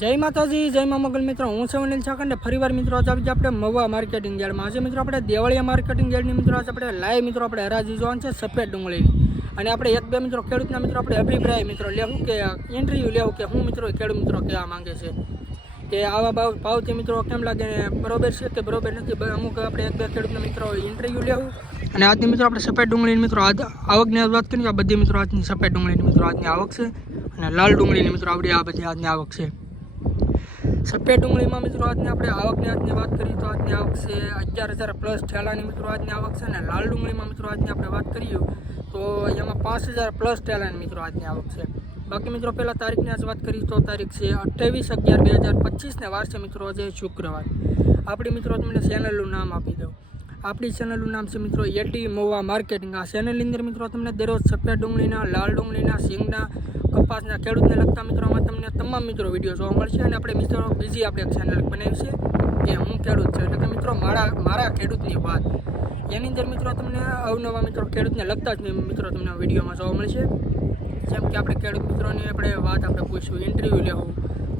જય માતાજી, જય મા મગલ મિત્રો. હું છું અનિલ છાકંડે ફરીવાર મિત્રો આજે આવી આપણે મવા માર્કેટિંગ યાર્ડમાં. આજે મિત્રો આપણે દેવળિયા માર્કેટિંગ યાર્ડની મિત્રો આજે આપણે લાઈવ મિત્રો આપણે હરાજી જોવાનું છે સફેદ ડુંગળીની. અને આપણે એક બે મિત્રો ખેડૂતના મિત્રો આપણે અભિપ્રાય મિત્રો લેવું કે ઇન્ટરવ્યૂ લેવું કે હું મિત્રો ખેડૂત મિત્રો કહેવા માંગે છે. કે આવા ભાવ, ભાવથી મિત્રો કેમ લાગે બરોબર છે કે બરોબર નથી? અમુક આપણે એક બે ખેડૂતના મિત્રો ઇન્ટરવ્યૂ લેવું. અને આજની મિત્રો આપણે સફેદ ડુંગળીની મિત્રો આજ આવકની આજ વાત કરીએ આ બધી મિત્રો આજની સફેદ ડુંગળીની મિત્રો આજની આવક છે. અને લાલ ડુંગળીની મિત્રો આપણી આ બધી આજની આવક છે. સફેદ ડુંગળીમાં મિત્રો આજની આપણે આવકની આજની વાત કરીએ તો આજની આવક છે અગિયાર હજાર પ્લસ ઠેલાની મિત્રો આજની આવક છે અને લાલ ડુંગળીમાં મિત્રો આજની આપણે વાત કરીએ તો એમાં પાંચ હજાર પ્લસ ઠેલાની મિત્રો આજની આવક છે. બાકી મિત્રો પહેલાં તારીખની આજ વાત કરીએ તો તારીખ છે અઠ્ઠાવીસ અગિયાર બે હજાર પચીસને વાર છે મિત્રો આજે શુક્રવાર. આપણી મિત્રો તમને ચેનલનું નામ આપી દઉં. આપણી ચેનલનું નામ છે મિત્રો યટી મોવા માર્કેટિંગ. આ ચેનલની અંદર મિત્રો તમને દરરોજ સફેદ ડુંગળીના, લાલ ડુંગળીના સિંગના કપાસના, ખેડૂતને લગતા મિત્રોમાં તમને તમામ મિત્રો વીડિયો જોવા મળશે અને આપણે મિત્રો બીજી આપણે ચેનલ બનાવી છે કે હું ખેડૂત છું. એટલે કે મિત્રો મારા મારા ખેડૂતની વાત. એની અંદર મિત્રો તમને અવનવા મિત્રો ખેડૂતને લગતા જ મિત્રો તમને વિડીયોમાં જોવા મળશે. જેમ કે આપણે ખેડૂત મિત્રોની આપણે વાત આપણે પૂછ્યું ઇન્ટરવ્યૂ લેવું,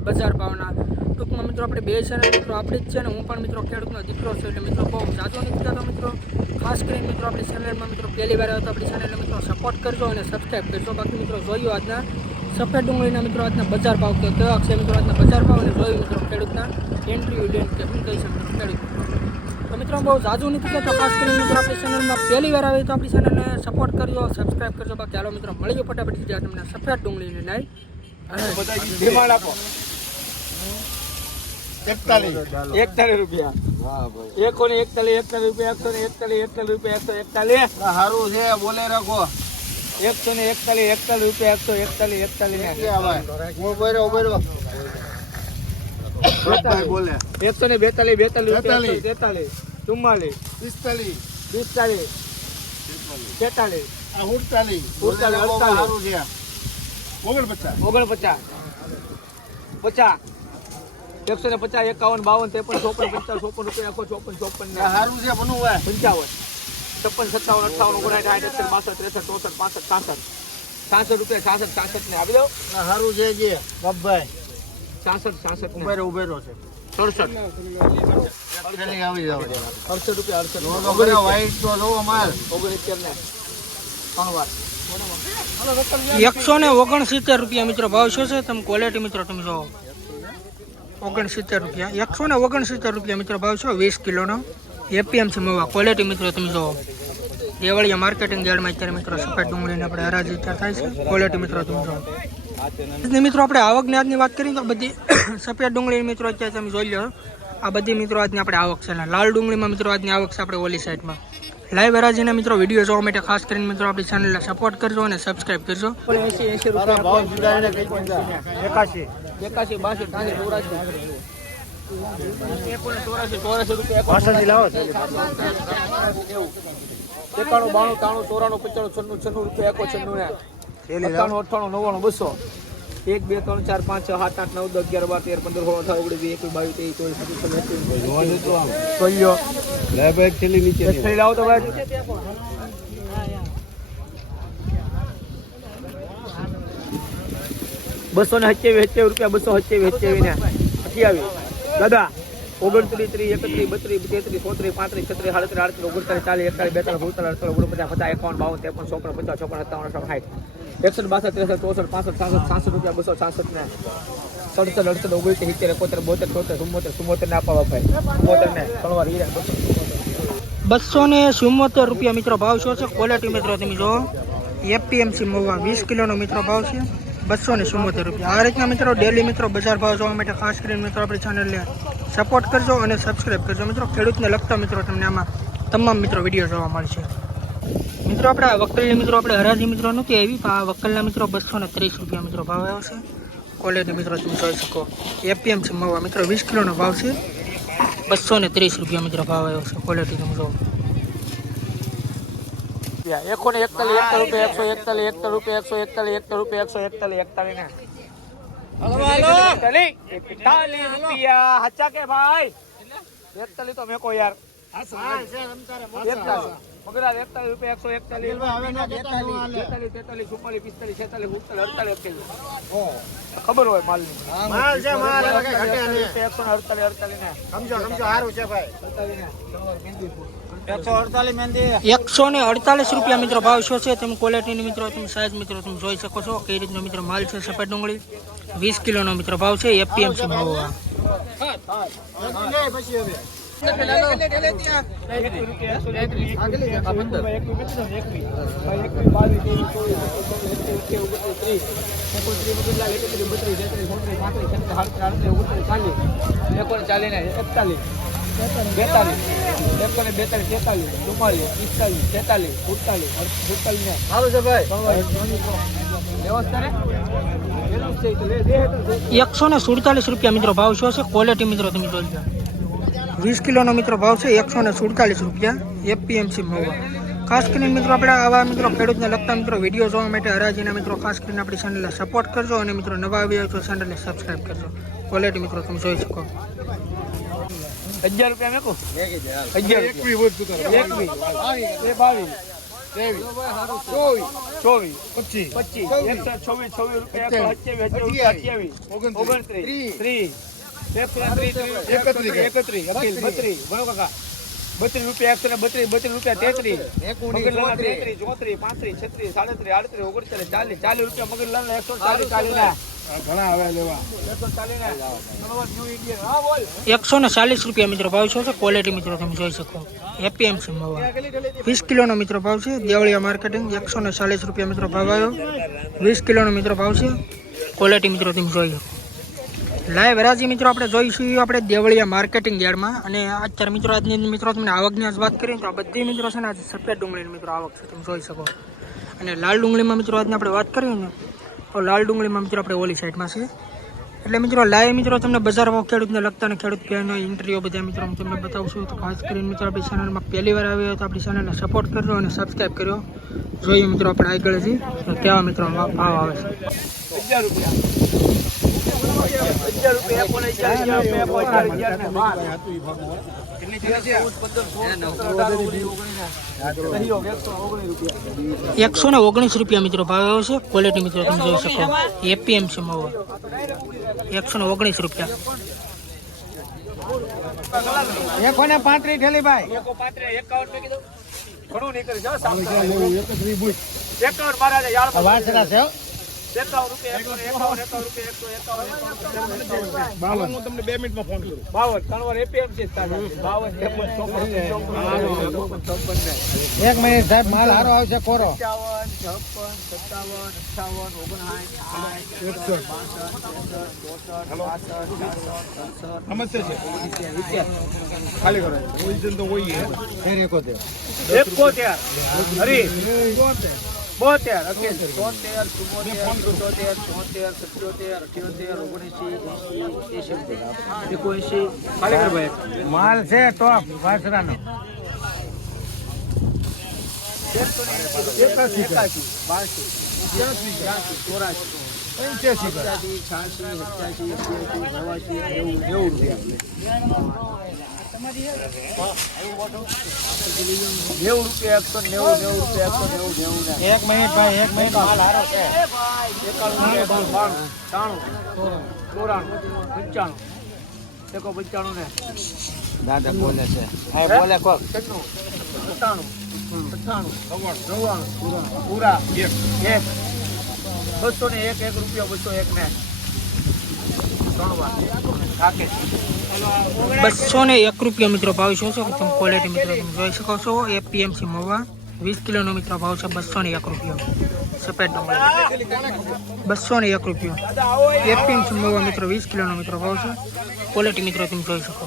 બજાર ભાવના ટૂંકમાં મિત્રો આપણે બે ચેનલ મિત્રો, આપણી જ છે ને, હું પણ મિત્રો ખેડૂતનો દીકરો છું એટલે મિત્રો બહુ જાજો નથી થતો મિત્રો. ખાસ કરીને મિત્રો આપણી ચેનલમાં મિત્રો પહેલી વાર આવ્યો તો આપણી ચેનલને મિત્રો સપોર્ટ કરજો અને સબસ્ક્રાઈબ કરજો. બાકી મિત્રો જોયું આજના સફેદ ડુંગળીના મિત્રો આજના બજાર ભાવ કે કયો છે મિત્રો આજના બજાર ભાવ અને જોયું મિત્રો ખેડૂતના એન્ટ્રી લેન કે શું કહી શકું ખેડૂત. તો મિત્રો બહુ જાજુ નથી કહેતો ખાસ કરીને મિત્રો આપણી ચેનલમાં પહેલી વાર આવી તો આપણી ચેનલને સપોર્ટ કરજો સબસ્ક્રાઈબ કરજો. બાકી ચાલો મિત્રો મળી ગયો ફટાફટ તમને સફેદ ડુંગળીને લાઈ. બધા આપો. એકતાલીસ. એકતાલીસ રૂપિયા. એકો ને એકતાલીસ એકતાલીસ રૂપિયા એકસો ને એકતાલીસ એકતાલીસ રૂપિયા એકસો એકતાલીસ. સારું છે બોલે રાખો. એકસો ને એકતાલીસ એકતાલીસ રૂપિયા એકસો એકતાલીસ એકતાલીસ ને. ઊભો રહ્યો, ઊભો રહ્યો. ભાઈ બોલે. એકસો ને બેતાલીસ બેતાલીસ રૂપિયા તેતાલીસ. ચુમ્માલીસ. પિસ્તાલીસ. પિસ્તાલીસ. તેતાલીસ. આ ઉડતાલીસ. ઉડતાલીસ, અડતાલીસ. ઓગણપચાસ. ઓગણપચાસ. પચાસ. એકસો ને પચાસ એકાવન બાવન ત્રેપન ચોપન પચાસ ચોપન રૂપિયા આખો ચોપન ચોપન સારું છે બનવું પંચાવન. છપ્પન સત્તાવન અઠાવન ઓગણસાઠ આઠ એકસઠ બાસઠ ત્રેસઠ ચોસઠ પાસઠ છાસઠ છાસઠ રૂપિયા છાસઠ છાસઠ ને. આવી દો આ સારું છે જે. બાપભાઈ. છાસઠ છાસઠ ઉભેરો ઉભેરો છે. સડસઠ. આવી જાવ અડસઠ રૂપિયા અડસઠ. વાઈટ તો જોવો માલ. ઓગણસિત્તેર ને. ત્રણ વાર. એકસો ને ઓગણસિત્તેર રૂપિયા મિત્રો. ભાવ શું છે? તમે ક્વોલિટી મિત્રો તમે જોવો ઓગણસિત્તેર રૂપિયા. એકસો ને ઓગણસિત્તેર રૂપિયા મિત્રો ભાવ છે વીસ કિલોનો. એપીએમસી મવા. ક્વોલિટી મિત્રો તમે જોવો દેવળિયા માર્કેટિંગ યાર્ડમાં અત્યારે મિત્રો સફેદ ડુંગળીને આપણે હરાજી થાય છે. ક્વોલિટી મિત્રો તમે જુઓ. મિત્રો આપણે આવકની આજની વાત કરીએ તો બધી સફેદ ડુંગળી મિત્રો અત્યારે તમે જોઈ લો. આ બધી મિત્રો આજની આપણે આવક છે લાલ ડુંગળીમાં મિત્રો આજની આવક છે આપણે ઓલી સાઈડમાં લાઈવ હરાજીના મિત્રો વીડિયો જોવા માટે ખાસ કરીને મિત્રો આપણી ચેનલને સપોર્ટ કરજો અને સબસ્ક્રાઈબ કરજો. એકાશી. એકાશી બાસી ત્રાસી ચોરાસી ચોરાસી રૂપિયા એકાણું બાણું ત્રાણું ચોરાણું પંચાણું છન્નું છન્નું રૂપિયા એકો છન્નું અઠ્ઠાણું અઠ્ઠાણું નવ્વાણું બસો એક બે ત્રણ ચાર પાંચ છ સાત આઠ નવ દસ અગિયાર બાર તેર પંદર સોળ અઢાર ઓગણીસ વીસ એકવીસ બાવીસ ત્રેવીસ ચોવીસ પચીસ છવ્વીસ તો ભાઈ બસો ને સત્યાવીસ સત્યાવીસ રૂપિયા બસો સત્યાવીસ સત્યાવીસ ને અઠ્યાવીસ. દાદા, ઓગણત્રીસ ત્રીસ એકત્રીસ, બત્રીસ, તેત્રીસ, ચોત્રીસ, પાંત્રીસ, છત્રીસ, સાડત્રીસ, આડત્રીસ, ઓગણચાલીસ, ચાલીસ, એકતાલીસ, બેતાલીસ સુડતાલીસ અડતાલીસ ઓગણપચાસ, પચાસ, એકાવન, બાવન, ત્રેપન, ચોપન, પચાસ ચોપન સત્તાવન અઠાવન સાઠ. એકસઠ, બાસઠ, ત્રેસઠ, ચોસઠ, પાસઠ, સાસઠ છાસઠ રૂપિયા, બસો છાસઠ ને સડસઠ, અડસઠ, ઓગણીસ, સિત્તેર, એકોતેર, બોતેર ચોતેર ચુમ્મોતેર ચુમ્મોતેર ને આપવા ભાઈ. ચુમ્મોતેર ને ત્રણ હીરા, બસો ને ચુમ્મોતેર રૂપિયા મિત્રો ભાવ શું છે? ક્વોલિટી મિત્રો, તમે જો એપીએમસી મવા વીસ કિલોનો મિત્રો ભાવ છે. બસો ને ચુમ્મોતેર રૂપિયા. આ રીતના મિત્રો ડેલી મિત્રો બજાર ભાવ જોવા માટે ખાસ કરીને મિત્રો આપણી ચેનલને સપોર્ટ કરજો અને સબસ્ક્રાઈબ કરજો. મિત્રો ખેડૂતને લગતા મિત્રો તમને આમાં તમામ મિત્રો વીડિયો જોવા મળશે. મિત્રો આપણે વકલની મિત્રો, આપણે હરાજી મિત્રો નથી આવી, પણ આ વકલના મિત્રો બસો ને ત્રીસ રૂપિયા મિત્રો ભાવ આવ્યો છે ક્વોલિટી મિત્રો તમે જોઈ શકો. એપીએમસી મવા મિત્રો વીસ કિલોનો ભાવ છે. બસો ને ત્રીસ રૂપિયા મિત્રો ભાવ આવ્યો છે ક્વોલિટી તમે રૂપિયા. એકો ને એકતાલીસ એકતાલીસ રૂપિયા એકસો એકતાલીસ રૂપિયા એકસો એકતાલીસ એકતાલીસ રૂપિયા એકસો એકતાલીસ એકતાલીસ ને. એકતાલીસ એકતાલીસ રૂપિયા. હાચા કે ભાઈ? એકતાલીસ તો મેકો યાર. એકતાલીસ. મગરા એકતાલીસ રૂપિયા એકસો એકતાલીસ. બેતાલીસ તેતાલીસ ચુમ્માલીસ પિસ્તાલીસ છેતાલીસ ઉડતાલીસ અડતાલીસ એકતાલીસ. ખબર હોય માલની. માલ છે માલ એટલે કઈ ઘટે નહીં. એકસો ને અડતાલીસ અડતાલીસ ને. સમજો સમજો સારું છે ભાઈ. ને. એકસો ને અડતાલીસ રૂપિયા મિત્રો ભાવ શું છે? તમે ક્વોલિટીની મિત્રો તમે સાઈઝ મિત્રો તમે જોઈ શકો છો કઈ રીતનો મિત્રો માલ છે સફેદ ડુંગળી. વીસ કિલોનો મિત્રો ભાવ છે એપીએમસી ભાવ આ. નહીં પછી હવે એકવીસ રૂપિયા, એકસો ને એકવીસ, એકવીસ, આ પંદર. એકવીસ, એકવીસ, એકવીસ. ભાઈ એકવીસ, બાવીસ, ત્રેવીસ, ચોવીસ, પચીસ, છવ્વીસ, સત્યાવીસ, ઓગણત્રીસ, ત્રીસ, એકત્રીસ, બત્રીસ, એકત્રીસ, બત્રીસ, તેત્રીસ, ચોત્રીસ, પાંત્રીસ, છત્રીસ, સાડત્રીસ, આડત્રીસ, ઓગણત્રીસ, ચાલીસ, એકોણચાલીસ ને એકતાલીસ, બેતાલીસ, એકોને બેતાલીસ, તેતાલીસ, ચુમ્માલીસ, પિસ્તાલીસ, છેતાલીસ, સુડતાલીસ, સુડતાલીસ ને સારું છે ભાઈ વ્યવસ્થા ને એનું જ છે એ તો લે, દે તો દે. એકસો ને સુડતાલીસ રૂપિયા મિત્રો ભાવ શું છે ક્વોલિટી મિત્રો તમે જોઈ લો વીસ કિલોનો મિત્રો ભાવ છે એકસો ને સુડતાલીસ રૂપિયા એપીએમસી મહુવા ખાસ કરીને મિત્રો આપણે આવા મિત્રો ખેડૂતને લગતા મિત્રો વીડિયો જોવા માટે હરાજીના મિત્રો ખાસ કરીને આપણી ચેનલને સપોર્ટ કરજો અને મિત્રો નવા આવ્યા હોય તો ચેનલને સબસ્ક્રાઈબ કરજો. ક્વોલિટી મિત્રો તમે જોઈ શકો. અગિયાર રૂપિયા મેકો? અગિયાર રૂપિયા. એકવીસ બે બાવીસ. ચોવીસ. ચોવીસ. પચીસ. પચીસ. એકસો છવ્વીસ છવ્વીસ રૂપિયા એકસો સત્યાવીસ અઠ્યાવીસ ઓગણત્રીસ. ત્રીસ. એકત્રીસ બત્રીસ કાકા બત્રીસ રૂપિયા એકસો ને બત્રીસ બત્રીસ રૂપિયા તેત્રીસ. તેત્રીસ ચોત્રીસ પાંત્રીસ છત્રીસ સાડત્રીસ આડત્રીસ ઓગણચાલીસ ચાલીસ ચાલીસ રૂપિયા મગરલાલના એકસો ચાલીસ ચાલીસ એકસો ચાલીસ ના ચાલીસ રૂપિયા મિત્રો ભાવ છે ક્વોલિટી મિત્રો તમે જોઈ શકો. એપીએમસી મહુવા વીસ કિલોનો મિત્રો ભાવ છે દેવળિયા માર્કેટિંગ એકસો ને ચાલીસ રૂપિયા મિત્રો ભાવ આવ્યો. વીસ કિલોનો મિત્રો ભાવ છે ક્વોલિટી મિત્રો તમે જોઈ શકો. લાઈવ રાજી મિત્રો, આપણે જોઈશું આપણે દેવળિયા માર્કેટિંગ યાર્ડમાં. અને અત્યારે મિત્રો, આજની મિત્રો, તમને આવકની આજ વાત કરીએ તો આ બધી મિત્રો છે ને, આજે સફેદ ડુંગળીની મિત્રો આવક છે, તમે જોઈ શકો. અને લાલ ડુંગળીમાં મિત્રો, આજને આપણે વાત કરીએ ને, તો લાલ ડુંગળીમાં મિત્રો, આપણે ઓલી સાઈડમાં છે. એટલે મિત્રો લાઈવ મિત્રો, તમને બજાર ભાવ ખેડૂતને લગતા અને ખેડૂત ભાઈનો ઇન્ટરવ્યુ બધા મિત્રો, હું તમને બતાવું છું. તો ખાસ કરીને મિત્રો, આપણી ચેનલમાં પહેલી વાર આવ્યો તો આપણી ચેનલને સપોર્ટ કરજો અને સબસ્ક્રાઈબ કર્યો. જોઈએ મિત્રો, આપણે આગળ જઈએ તો કેવા મિત્રો, ભાવ આવે છે? રૂપિયા. એકસો એકસો ને ઓગણીસ રૂપિયા મિત્રો ભાવ આવ્યો છે. ક્વોલિટી મિત્રો તમે જોઈ શકો. એપીએમસી માં એકસો ને ઓગણીસ રૂપિયા. એકો ને પાંત્રીસ ઠેલી ભાઈ. એકો પાંત્રીસ, એકાવન છે હો, સામે. એકાવન છે, છે હો. એકાવન રૂપિયા, એકાવન, એકાવન, એકાવન. રૂપિયા, એકસો એકાવન, એકાવન, એકાવન, એકાવન. બાવન. ત્રણ વાર APMC જ બાવન એક મિનિટ સાહેબ માલ હારો આવશે કોરો. પંચાવન છપ્પન સત્તાવન અઠાવન ઓગણસાઠ સાઠ એકસઠ એકોતેર. એકોતેર. હરી બોતેર તોતેર ચુમ્મોતેર પંચોતેર ચોતેર સત્યોતેર અઠ્યોતેર ઓગણીસી ભાઈ. માલ છે તો વાસરાનો. પંચ્યાસી છ્યાસી સત્યાસી નેવું રૂપિયા. નેવું રૂપિયા એકસો નેવું નેવું રૂપિયા એકસો નેવું નેવું એક મિનિટ ભાઈ એક મિનિટ. માલ હારો છે. એકાણું બાણું ત્રાણું ચોરાણું પંચાણું. એકો પંચાણું ને. દાદા બોલે છે. હા બોલે કોક. કેટલું સત્તાણું અઠ્ઠાણું નવ્વાણું પૂરા. એક એક. બસો ને એક એક રૂપિયા બસો એક ને. બસો ને એક રૂપિયા મિત્રો ભાવ શું છે? તમે ક્વોલિટી મિત્રો તમે જોઈ શકો છો. એ પીએમસી મોવા. વીસ કિલોનો મિત્રો ભાવ છે બસો ને એક રૂપિયો. સફેદ ડુંગળી. બસો ને એક રૂપિયો. એપીએમસી મહુવા મિત્રો, વીસ કિલોનો મિત્રો ભાવ છે. ક્વોલિટી મિત્રો તમે જોઈ શકો.